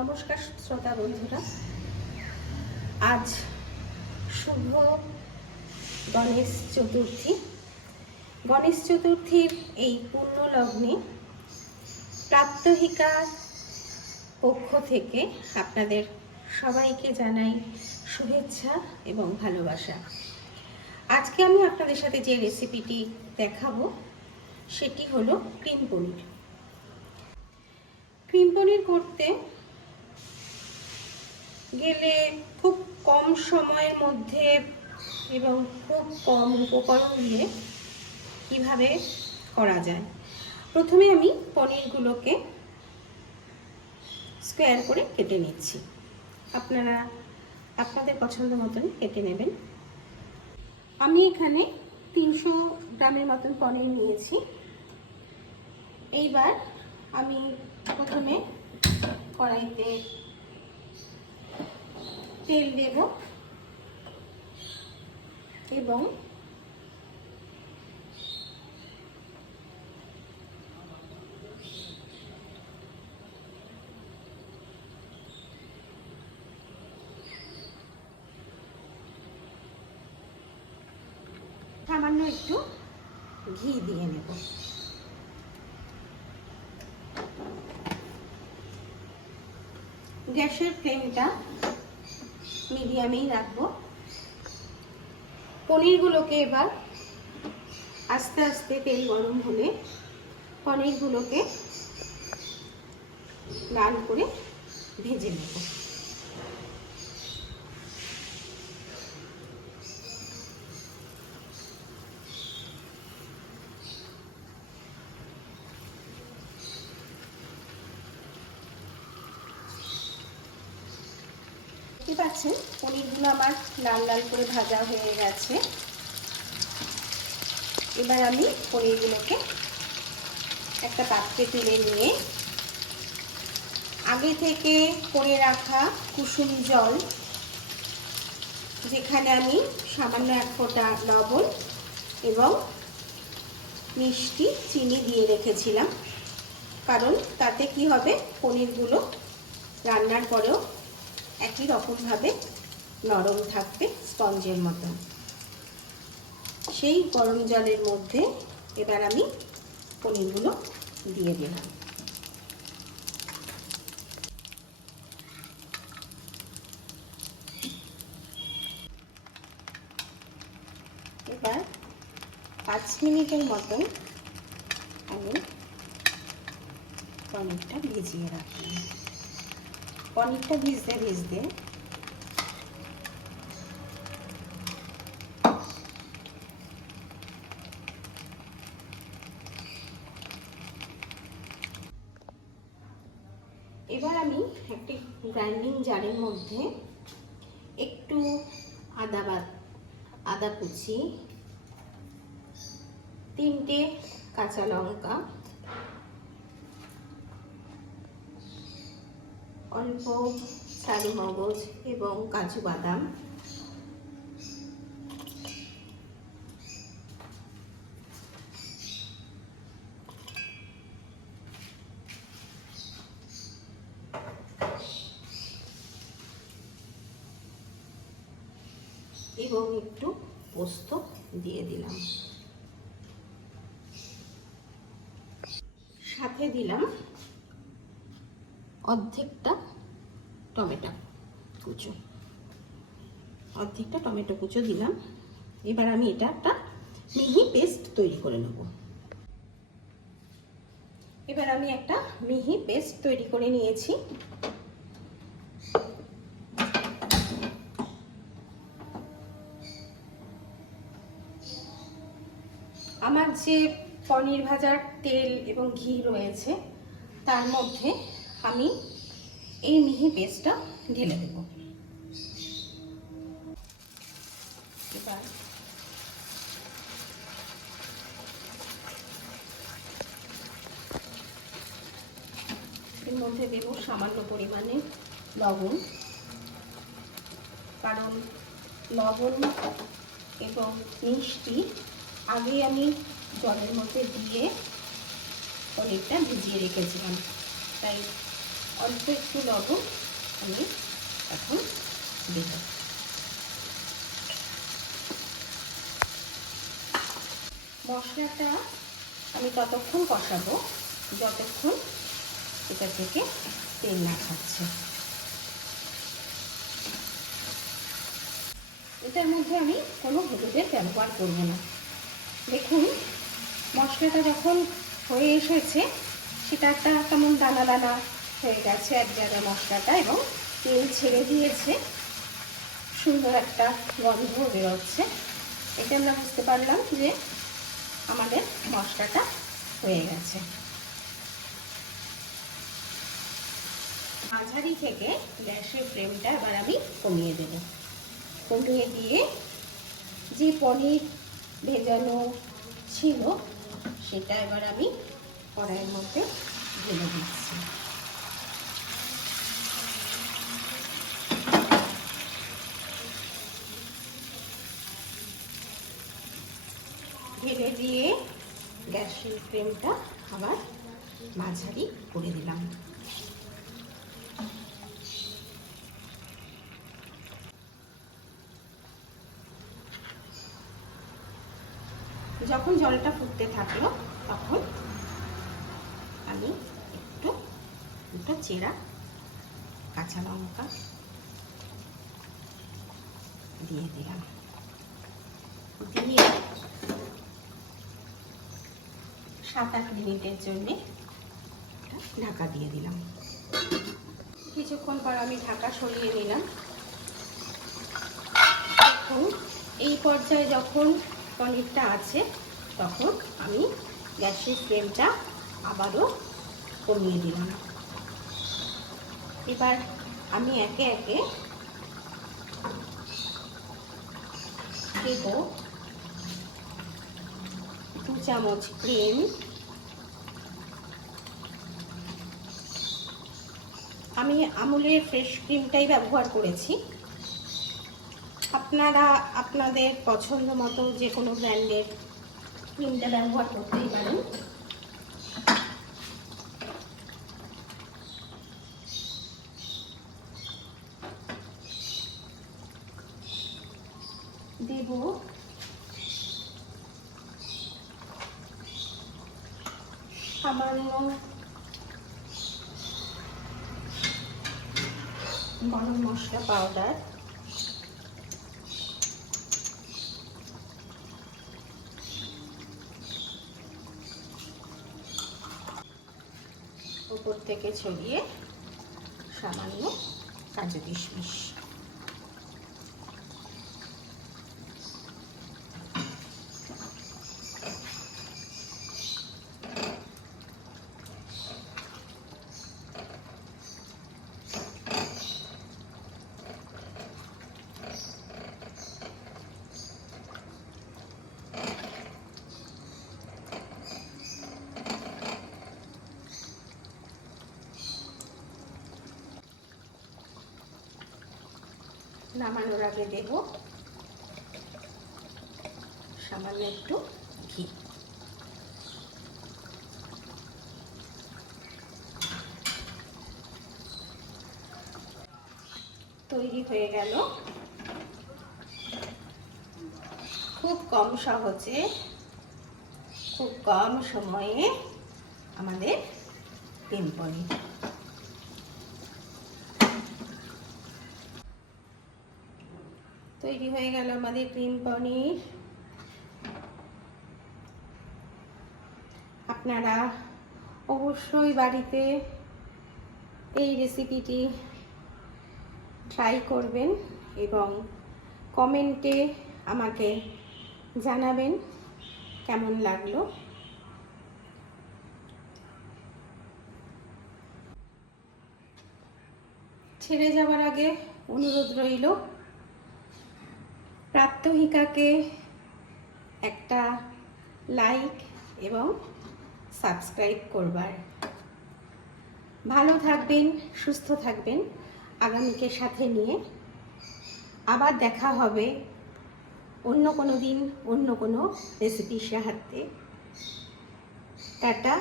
নমস্কার শ্রোতা বন্ধুরা, আজ শুভ গণেশ চতুর্থী। গণেশ চতুর্থীর এই পূর্ণ লগ্নে প্রাত্যহিকার পক্ষ থেকে আপনাদের সবাইকে জানাই শুভেচ্ছা এবং ভালোবাসা। আজকে আমি আপনাদের সাথে যে রেসিপিটি দেখাবো সেটি হলো ক্রিম পনির। ক্রিম পনির করতে গেলে খুব কম সময়ের মধ্যে এবং খুব কম উপকরণ দিয়ে কিভাবে করা যায়। প্রথমে আমি পনিরগুলোকে স্কোয়ার করে কেটে নিচ্ছি। আপনারা আপনাদের পছন্দ মতন কেটে নেবেন। আমি এখানে 300 গ্রামের মতন পনির নিয়েছি। এইবার আমি প্রথমে কড়াইতে তেল দেব এবং সামান্য একটু ঘি দিয়ে নেব। গ্যাসের ফ্লেমটা মিডিয়ামেই রাখবো। পনিরগুলোকে এবার আস্তে আস্তে তেল গরম হলে পনিরগুলোকে লাল করে ভেজে নেব। দেখতে পাচ্ছেন পনিরগুলো আমার লাল লাল করে ভাজা হয়ে গেছে। এবার আমি পনিরগুলোকে একটা পাত্রে তুলে নিয়ে আগে থেকে করে রাখা কুসুম জল, যেখানে আমি সামান্য 1 ফোঁটা লবণ এবং মিষ্টি চিনি দিয়ে রেখেছিলাম, কারণ তাতে কি হবে, পনিরগুলো রান্নার পরেও একই রকমভাবে নরম থাকবে, স্পঞ্জের মতো। সেই গরম জলের মধ্যে এবার আমি পনিরগুলো দিয়ে দিলাম। এবার 5 মিনিটের মতো আমি পনিরটা ভিজিয়ে রাখলাম। পনিরটা ভিজতে ভিজতে এবার আমি একটি গ্রাইন্ডিং জারের মধ্যে একটু আদা কুচি, 3টে কাঁচা লঙ্কা, অল্প চারু মগজ এবং কাজু বাদাম, এবং একটু পোস্ত দিয়ে দিলাম। সাথে দিলাম অর্ধেকটা টমেটো কুচো দিলাম। এবার আমি এটা একটা মিহি পেস্ট তৈরি করে নেব। এবার আমি একটা মিহি পেস্ট তৈরি করে নিয়েছি। আমার যে পনির ভাজার তেল এবং ঘি রয়েছে তার মধ্যে আমি এই মিহি পেস্টটা ঢেলে দেব। এবার এর মধ্যে দেব সামান্য পরিমাণে লবণ, কারণ লবণ এবং মিষ্টি আগে আমি জলের মধ্যে দিয়ে পনিরটা ভিজিয়ে রেখেছিলাম, তাই অল্প একটু লবণ আমি এখন দেব। মশলাটা আমি ততক্ষণ কষাবো যতক্ষণ এটা থেকে তেল না ছাড়ছে। এটার মধ্যে আমি কোনো হলুদের ব্যবহার করব না। দেখুন মশলাটা যখন হয়ে এসেছে সেটা একটা কেমন দানা দানা হয়ে গেছে এক জায়গায় মশলাটা, এবং তেল ছেড়ে দিয়েছে, সুন্দর একটা গন্ধ বেরোচ্ছে। এটা আমরা বুঝতে পারলাম যে আমাদের মশলাটা হয়ে গেছে। মাঝারি থেকে গ্যাসের ফ্লেমটা এবার আমি কমিয়ে দেব। কমিয়ে দিয়ে যে পনির ভেজানো ছিল সেটা এবার আমি কড়াইয়ের মধ্যে ঢেলে দিচ্ছি। ঢেলে দিয়ে গ্যাসের ফ্লেমটা আবার মাঝারি করে দিলাম। যখন জলটা ফুটতে থাকলো তখন আমি দুটো চেরা কাঁচা লঙ্কা দিয়ে দিলাম। দিয়ে 7-8 মিনিটের জন্য ঢাকা দিয়ে দিলাম। কিছুক্ষণ পর আমি ঢাকা সরিয়ে নিলাম। এখন এই পর্যায়ে যখন পনিরটা আছে তখন আমি গ্যাসের ফ্লেমটা আবারও কমিয়ে দিলাম। এবার আমি একে একে দেব 2 চামচ ক্রিম, আমি আমুলের ফ্রেশ ক্রিমটাই ব্যবহার করেছি। আপনারা আপনাদের পছন্দ মতো যে কোনো ব্র্যান্ডের ক্রিমটা ব্যবহার করতেই পারেন। দেব সামান্য গরম মশলা পাউডার, উপর থেকে ছড়িয়ে সামান্য কাজু কিশমিশ। নামানোর আগে দেব সামান্য একটু ঘি। তৈরি হয়ে গেল খুব কম সহজে, খুব কম সময়ে আমাদের ক্রিম পনির। তৈরি হয়ে গেল আমাদের ক্রিম পনির। আপনারা অবশ্যই বাড়িতে এই রেসিপিটি ট্রাই করবেন এবং কমেন্টে আমাকে জানাবেন কেমন লাগলো। ছেড়ে যাওয়ার আগে অনুরোধ রইল প্রাত্যহিকাকে একটা লাইক এবং সাবস্ক্রাইব করবার। ভালো থাকবেন, সুস্থ থাকবেন। আগামীকে সাথে নিয়ে আবার দেখা হবে অন্য কোনো দিন অন্য কোনো রেসিপির সাহায্যে। টাটা।